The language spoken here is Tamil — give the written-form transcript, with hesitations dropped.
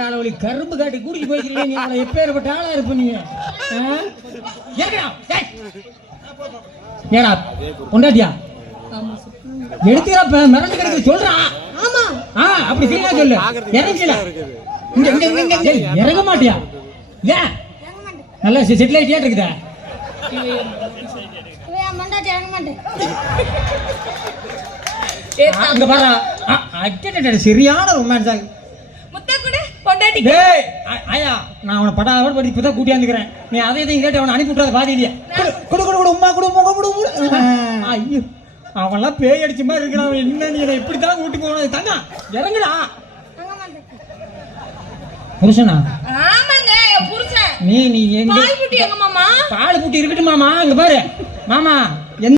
காலவழி கரும்பு காட்டி கூட்டிட்டு போய்க்கிறீங்க. நீ அவளை எப்பேற்பட்ட ஆளா இருப்ப நீங்க? ஏடா கொண்டாட்டியா எடுத்துக்கிறப்ப மிரண்டு கிடைக்க சொல்றான். அப்படி சரியா சொல்லு. இறங்கல இறங்க மாட்டியா? ஏன் நல்லா செட்டில் ஆயிட்டியா இருக்குதா? அங்க பாரு சரியான ரொமான்ஸ் ஆகுது. ஆயா நான் அவனை படாத படி இப்பதான் கூட்டியாந்துக்கிறேன். நீ அதை இதையும் கேட்டு அவனை அனுப்பி விட்டாத பாதி இல்லையா? கொடு கொடு கொடு உமா கொடு முகம் கொடு. ஐயோ அவன்லாம் பேய் அடிச்ச மாதிரி இருக்கிறான். என்ன நீ இப்படித்தான் கூட்டி போகணும். தங்க இறங்குடா. புருஷனா? நீ நீ எங்க பால் புட்டி இருக்கட்டும் மாமா. அங்க பாரு மாமா